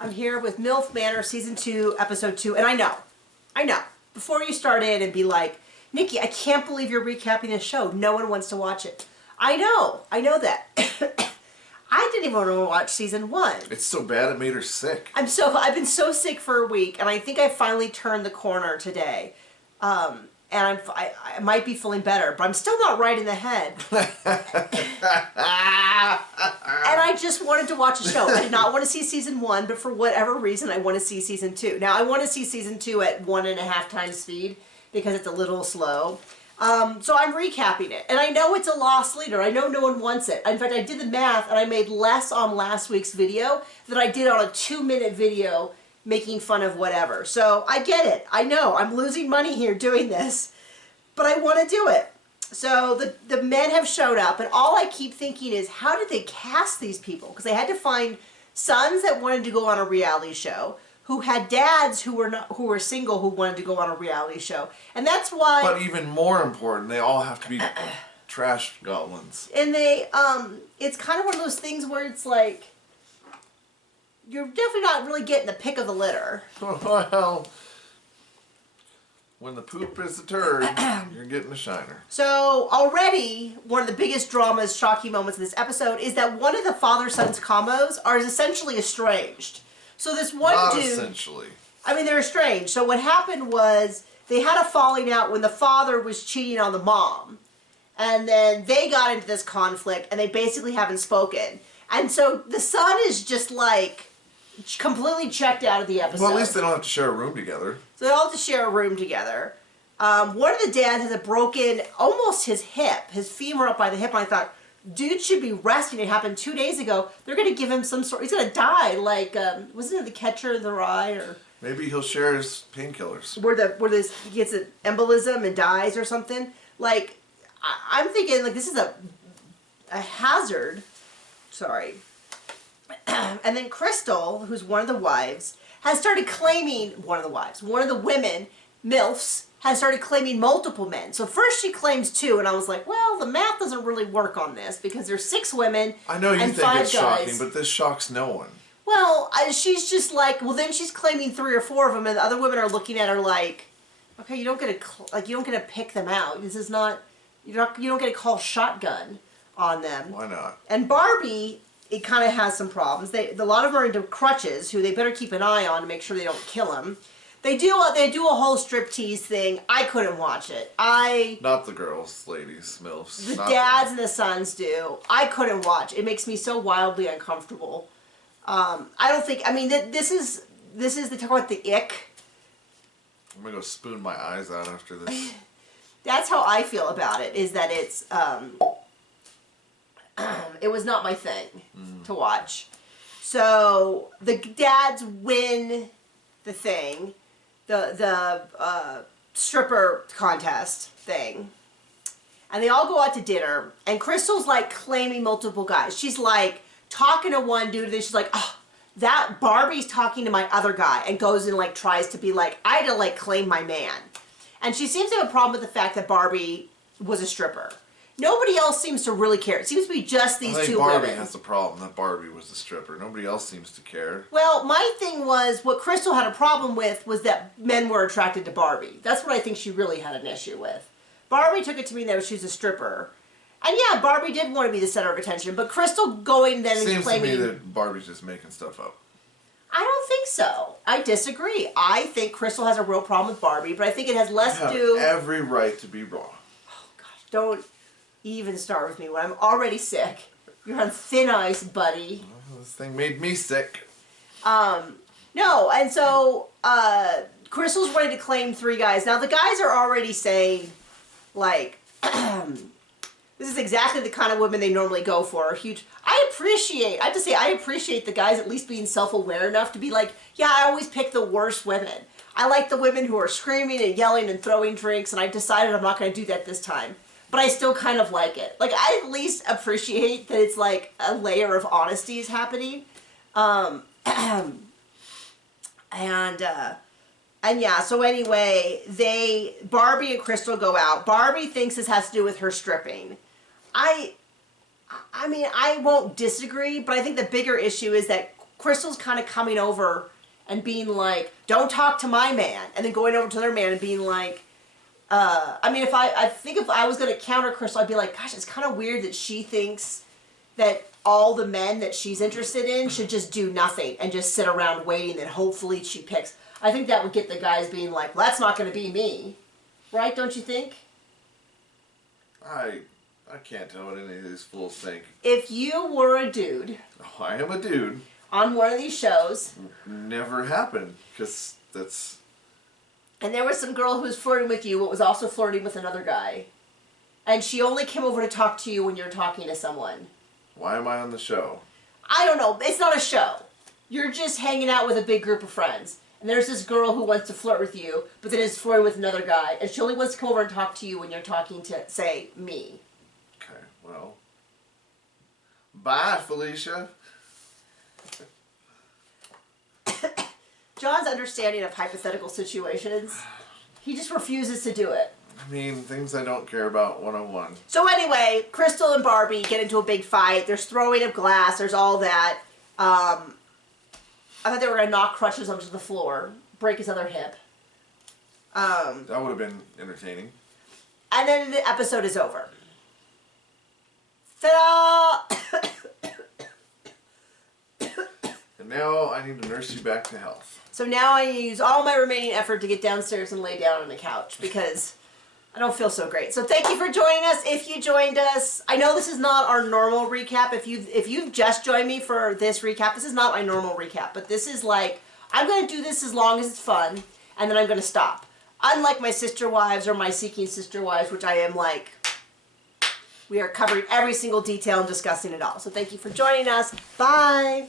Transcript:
I'm here with MILF Manor Season 2, Episode 2, and I know, before you start in and be like, Nikki, I can't believe you're recapping this show. No one wants to watch it. I know that. I didn't even want to watch Season 1. It's so bad it made her sick. I've been so sick for a week, and I think I finally turned the corner today. And I might be feeling better, but I'm still not right in the head. And I just wanted to watch a show. I did not want to see Season 1, but for whatever reason, I want to see Season 2. Now, I want to see Season 2 at 1.5 times speed because it's a little slow. So I'm recapping it. And I know it's a lost leader. I know no one wants it. In fact, I did the math, and I made less on last week's video than I did on a 2-minute video making fun of whatever. So I get it. I know I'm losing money here doing this, but I want to do it. So the men have showed up, and all I keep thinking is, how did they cast these people? Because they had to find sons that wanted to go on a reality show, who had dads who were single who wanted to go on a reality show, and that's why. But even more important, they all have to be trash goblins. And they, it's kind of one of those things where it's like, you're definitely not really getting the pick of the litter. Well, when the poop is a turd, you're getting a shiner. So already, one of the biggest dramas, shocking moments in this episode is that one of the father-son's combos are essentially estranged. So this one dude... Not essentially. I mean, they're estranged. So what happened was, they had a falling out when the father was cheating on the mom. And then they got into this conflict, and they basically haven't spoken. And so the son is just like completely checked out of the episode. Well, at least they don't have to share a room together. So they all have to share a room together. One of the dads has a broken, almost his hip, his femur up by the hip, and I thought, dude should be resting. It happened 2 days ago. They're going to give him some sort, he's going to die, like, wasn't it The Catcher in the Rye, or... Maybe he'll share his painkillers. Where he gets an embolism and dies or something. Like, I'm thinking, like, this is a hazard. Sorry. And then Crystal, who's one of the wives, has started claiming, one of the women, MILFs, has started claiming multiple men. So first she claims 2, and I was like, well, the math doesn't really work on this, because there's 6 women I know you and think 5 it's guys. shocking, but this shocks no one. Well, she's just like, well, then she's claiming 3 or 4 of them, and the other women are looking at her like, okay, you don't get to pick them out. This is not, you don't get to call shotgun on them. Why not? And Barbie, it kind of has some problems. A lot of them are into crutches, who they better keep an eye on to make sure they don't kill them. They do a whole striptease thing. I couldn't watch it. Not the girls, ladies, MILFs. The not dads them. and the sons do. I couldn't watch. It makes me so wildly uncomfortable. I don't think. I mean, this is they talk about the ick. I'm gonna go spoon my eyes out after this. That's how I feel about it. Is that it's it was not my thing to watch. So the dads win the thing, the stripper contest thing, and they all go out to dinner. And Crystal's like claiming multiple guys. She's like talking to one dude, and then she's like, oh, that Barbie's talking to my other guy, and goes and like tries to be like, I had to like claim my man. And she seems to have a problem with the fact that Barbie was a stripper. Nobody else seems to really care. It seems to be just these 2 women. Barbie has the problem that Barbie was the stripper. Nobody else seems to care. Well, my thing was, what Crystal had a problem with was that men were attracted to Barbie. That's what I think she really had an issue with. Barbie took it to mean that she was a stripper. And yeah, Barbie did want to be the center of attention, but Crystal going then and claiming... Seems to me that Barbie's just making stuff up. I don't think so. I disagree. I think Crystal has a real problem with Barbie, but I think it has less to do... You have every right to be wrong. Oh, gosh. Don't even start with me when I'm already sick. You're on thin ice, buddy. Well, this thing made me sick. No, and so Crystal's ready to claim 3 guys. Now, the guys are already saying, like... This is exactly the kind of women they normally go for. Huge. I have to say, I appreciate the guys at least being self-aware enough to be like, yeah, I always pick the worst women. I like the women who are screaming and yelling and throwing drinks, and I decided I'm not going to do that this time. But I still kind of like it. Like, I at least appreciate that it's like a layer of honesty is happening. And yeah, so anyway, Barbie and Crystal go out. Barbie thinks this has to do with her stripping. I mean, I won't disagree, but I think the bigger issue is that Crystal's kind of coming over and being like, don't talk to my man, and then going over to their man and being like, I mean, I think if I was going to counter Crystal, I'd be like, gosh, it's kind of weird that she thinks that all the men that she's interested in should just do nothing and just sit around waiting that hopefully she picks. I think that would get the guys being like, well, that's not going to be me. Right, don't you think? I can't tell what any of these fools think. If you were a dude... Oh, I am a dude. On one of these shows... Never happened, because that's... And there was some girl who was flirting with you, but was also flirting with another guy. And she only came over to talk to you when you're talking to someone. Why am I on the show? I don't know. It's not a show. You're just hanging out with a big group of friends. And there's this girl who wants to flirt with you, but then is flirting with another guy. And she only wants to come over and talk to you when you're talking to, say, me. Okay, well... Bye, Felicia. John's understanding of hypothetical situations, he just refuses to do it. I mean, things I don't care about 101. So anyway, Crystal and Barbie get into a big fight. There's throwing of glass. There's all that. I thought they were going to knock Crutches onto the floor, break his other hip. That would have been entertaining. And then the episode is over. Ta-da! And now I need to nurse you back to health. So now I use all my remaining effort to get downstairs and lay down on the couch because I don't feel so great. So thank you for joining us. If you joined us, I know this is not our normal recap. If you've just joined me for this recap, this is not my normal recap. But this is like, I'm going to do this as long as it's fun, and then I'm going to stop. Unlike my Sister Wives or my Seeking Sister Wives, which I am like, we are covering every single detail and discussing it all. So thank you for joining us. Bye.